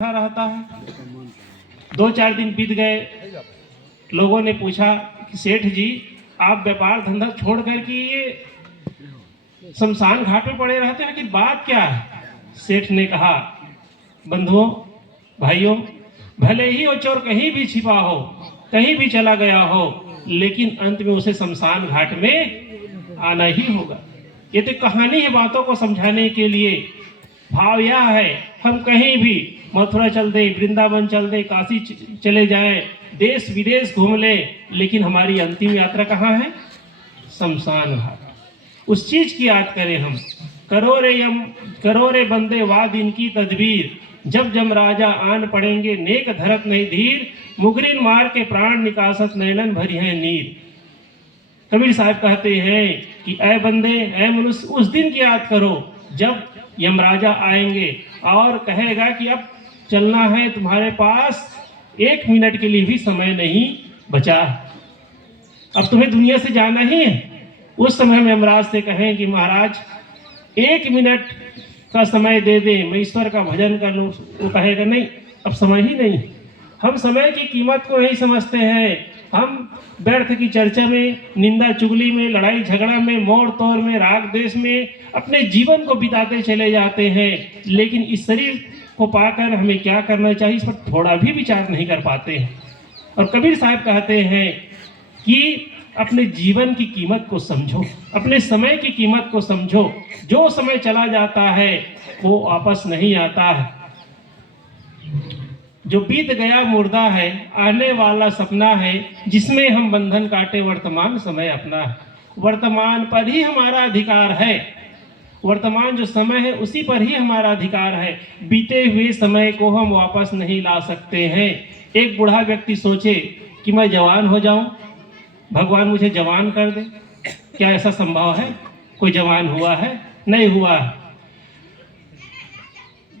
रहता है। 2-4 दिन बीत गए, लोगों ने पूछा कि सेठ जी आप व्यापार धंधा छोड़ कर के ये शमशान घाट पे पड़े रहते हैं, आखिर बात क्या है? सेठ ने कहा, बंधुओं भाइयों, भले ही वो चोर कहीं भी छिपा हो, कहीं भी चला गया हो, लेकिन अंत में उसे शमशान घाट में आना ही होगा। ये तो कहानी है बातों को समझाने के लिए। भाव यह है, हम कहीं भी मथुरा चल दे, वृंदावन चल दे, काशी चले जाएं, देश विदेश घूम ले, लेकिन हमारी अंतिम यात्रा कहाँ है? शमशान घाट। उस चीज की याद करें हम। करो रे बंदे वाद इनकी तदबीर, जब जमराजा आन पड़ेंगे नेक धरत नहीं धीर, मुगरिन मार के प्राण निकासत नैनन भरी है नीर। कबीर साहब कहते हैं कि ऐ बंदे, ऐ मनुष्य, उस दिन की याद करो जब यमराजा आएंगे और कहेगा कि अब चलना है, तुम्हारे पास 1 मिनट के लिए भी समय नहीं बचा, अब तुम्हें दुनिया से जाना ही है। उस समय में यमराज से कहें कि महाराज 1 मिनट का समय दे दे, मैं ईश्वर का भजन कर लूँ। वो कहेगा नहीं, अब समय ही नहीं। हम समय की कीमत को नहीं समझते हैं। हम व्यर्थ की चर्चा में, निंदा चुगली में, लड़ाई झगड़ा में, मोड़ तोड़ में, राग देश में अपने जीवन को बिताते चले जाते हैं, लेकिन इस शरीर को पाकर हमें क्या करना चाहिए, इस पर थोड़ा भी विचार नहीं कर पाते हैं। और कबीर साहब कहते हैं कि अपने जीवन की कीमत को समझो, अपने समय की कीमत को समझो। जो समय चला जाता है वो वापस नहीं आता है। जो बीत गया मुर्दा है, आने वाला सपना है, जिसमें हम बंधन काटे वर्तमान समय अपना है। वर्तमान पर ही हमारा अधिकार है, वर्तमान जो समय है उसी पर ही हमारा अधिकार है। बीते हुए समय को हम वापस नहीं ला सकते हैं। एक बूढ़ा व्यक्ति सोचे कि मैं जवान हो जाऊं, भगवान मुझे जवान कर दे, क्या ऐसा संभव है? कोई जवान हुआ है? नहीं हुआ है।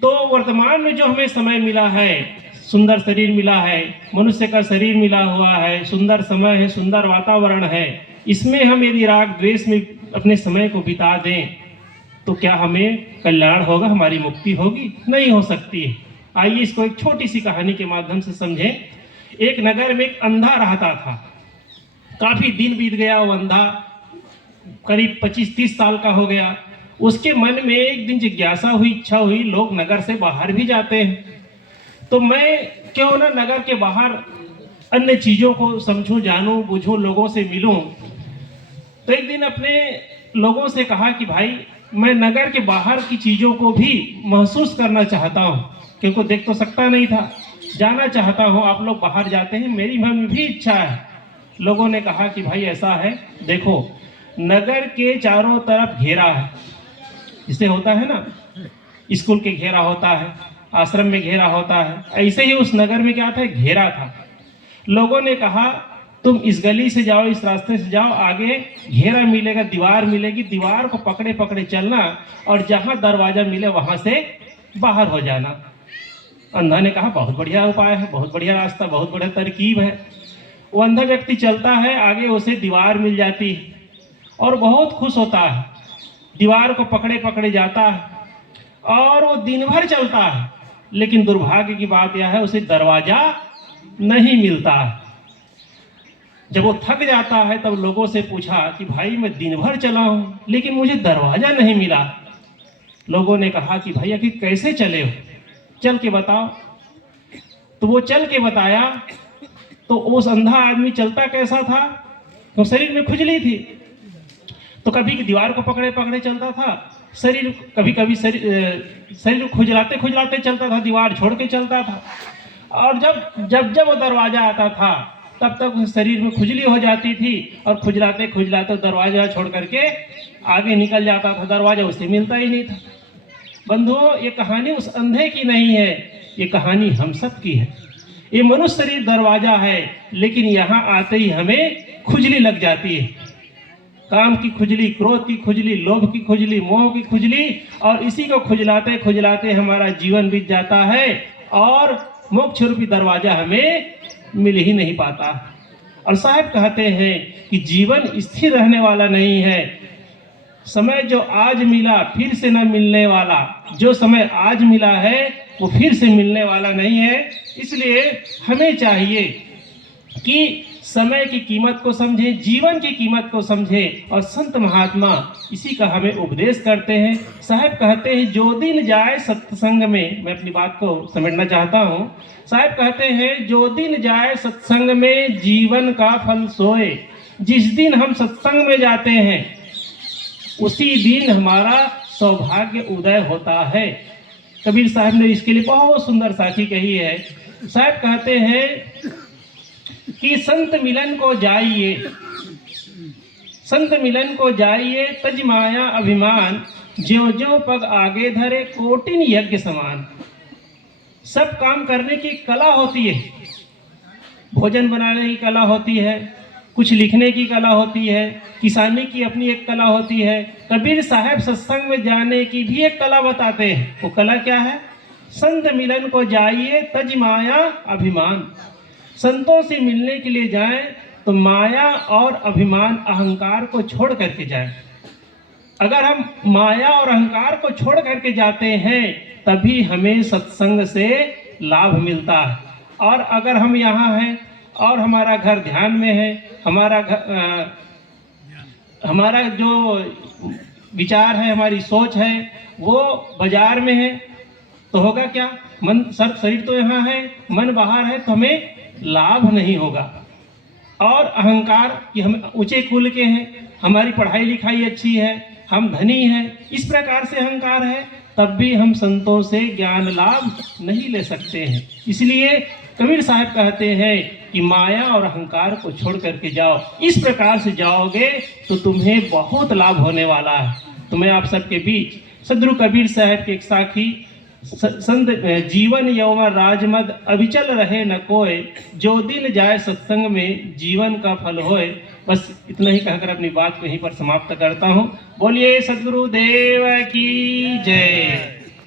तो वर्तमान में जो हमें समय मिला है, सुंदर शरीर मिला है, मनुष्य का शरीर मिला हुआ है, सुंदर समय है, सुंदर वातावरण है, इसमें हम यदि राग द्वेष में अपने समय को बिता दें तो क्या हमें कल्याण होगा, हमारी मुक्ति होगी? नहीं हो सकती है। आइए इसको एक छोटी सी कहानी के माध्यम से समझें। एक नगर में एक अंधा रहता था। काफी दिन बीत गया, वो अंधा करीब 25-30 साल का हो गया। उसके मन में एक दिन जिज्ञासा हुई, इच्छा हुई, लोग नगर से बाहर भी जाते हैं, तो मैं क्यों ना नगर के बाहर अन्य चीजों को समझूं, जानूं, बुझूं, लोगों से मिलूं। तो एक दिन अपने लोगों से कहा कि भाई मैं नगर के बाहर की चीजों को भी महसूस करना चाहता हूं, क्योंकि देख तो सकता नहीं था, जाना चाहता हूं। आप लोग बाहर जाते हैं, मेरी मन में भी इच्छा है। लोगों ने कहा कि भाई ऐसा है, देखो नगर के चारों तरफ घेरा है, जिसे होता है ना, स्कूल के घेरा होता है, आश्रम में घेरा होता है, ऐसे ही उस नगर में क्या था, घेरा था। लोगों ने कहा तुम इस गली से जाओ, इस रास्ते से जाओ, आगे घेरा मिलेगा, दीवार मिलेगी, दीवार को पकड़े पकड़े चलना और जहां दरवाजा मिले वहां से बाहर हो जाना। अंधा ने कहा बहुत बढ़िया उपाय है, बहुत बढ़िया रास्ता, बहुत बढ़िया तरकीब है। वो अंधा व्यक्ति चलता है, आगे उसे दीवार मिल जाती है और बहुत खुश होता है, दीवार को पकड़े पकड़े जाता है और वो दिन भर चलता है, लेकिन दुर्भाग्य की बात यह है उसे दरवाजा नहीं मिलता है। जब वो थक जाता है तब लोगों से पूछा कि भाई मैं दिन भर चला हूं लेकिन मुझे दरवाजा नहीं मिला। लोगों ने कहा कि भाई आखिर कैसे चले हो, चल के बताओ। तो वो चल के बताया। तो उस अंधा आदमी चलता कैसा था, तो शरीर में खुजली थी, तो कभी दीवार को पकड़े पकड़े चलता था, शरीर कभी कभी शरीर खुजलाते खुजलाते चलता था, दीवार छोड़ के चलता था। और जब वो दरवाजा आता था तब तक शरीर में खुजली हो जाती थी और खुजलाते खुजलाते दरवाजा छोड़ करके आगे निकल जाता था, दरवाजा उसे मिलता ही नहीं था। बंधुओं, ये कहानी उस अंधे की नहीं है, ये कहानी हम सब की है। ये मनुष्य शरीर दरवाजा है, लेकिन यहाँ आते ही हमें खुजली लग जाती है। काम की खुजली, क्रोध की खुजली, लोभ की खुजली, मोह की खुजली, और इसी को खुजलाते खुजलाते हमारा जीवन बीत जाता है और मोक्ष रूपी दरवाजा हमें मिल ही नहीं पाता। और साहब कहते हैं कि जीवन स्थिर रहने वाला नहीं है। समय जो आज मिला फिर से न मिलने वाला, जो समय आज मिला है वो फिर से मिलने वाला नहीं है। इसलिए हमें चाहिए कि समय की कीमत को समझें, जीवन की कीमत को समझें, और संत महात्मा इसी का हमें उपदेश करते हैं। साहब कहते हैं जो दिन जाए सत्संग में, मैं अपनी बात को समेटना चाहता हूँ। साहब कहते हैं जो दिन जाए सत्संग में जीवन का फल सोए। जिस दिन हम सत्संग में जाते हैं उसी दिन हमारा सौभाग्य उदय होता है। कबीर साहब ने इसके लिए बहुत सुंदर साखी कही है। साहब कहते हैं कि संत मिलन को जाइए, संत मिलन को जाइए, तज माया अभिमान, ज्यों ज्यों पग आगे धरे कोटिन यज्ञ समान। सब काम करने की कला होती है, भोजन बनाने की कला होती है, कुछ लिखने की कला होती है, किसानी की अपनी एक कला होती है। कबीर साहब सत्संग में जाने की भी एक कला बताते हैं। वो कला क्या है? संत मिलन को जाइए, तज माया अभिमान। संतों से मिलने के लिए जाएं तो माया और अभिमान, अहंकार को छोड़ करके जाएं। अगर हम माया और अहंकार को छोड़ करके जाते हैं तभी हमें सत्संग से लाभ मिलता है। और अगर हम यहाँ हैं और हमारा घर ध्यान में है, हमारा जो विचार है, हमारी सोच है वो बाजार में है, तो होगा क्या? मन शरीर तो यहाँ है, मन बाहर है, तो हमें लाभ नहीं होगा। और अहंकार कि हम ऊंचे कुल के हैं, हमारी पढ़ाई लिखाई अच्छी है, हम धनी हैं, इस प्रकार से अहंकार है, तब भी हम संतों से ज्ञान लाभ नहीं ले सकते हैं। इसलिए कबीर साहब कहते हैं कि माया और अहंकार को छोड़ करके जाओ। इस प्रकार से जाओगे तो तुम्हें बहुत लाभ होने वाला है। तो मैं आप सबके बीच सदगुरु कबीर साहब के एक साखी, संत जीवन यौवन राजमद अभिचल रहे न कोय, जो दिन जाए सत्संग में जीवन का फल होए। बस इतना ही कहकर अपनी बात को यहीं पर समाप्त करता हूँ। बोलिए सदगुरु देव की जय।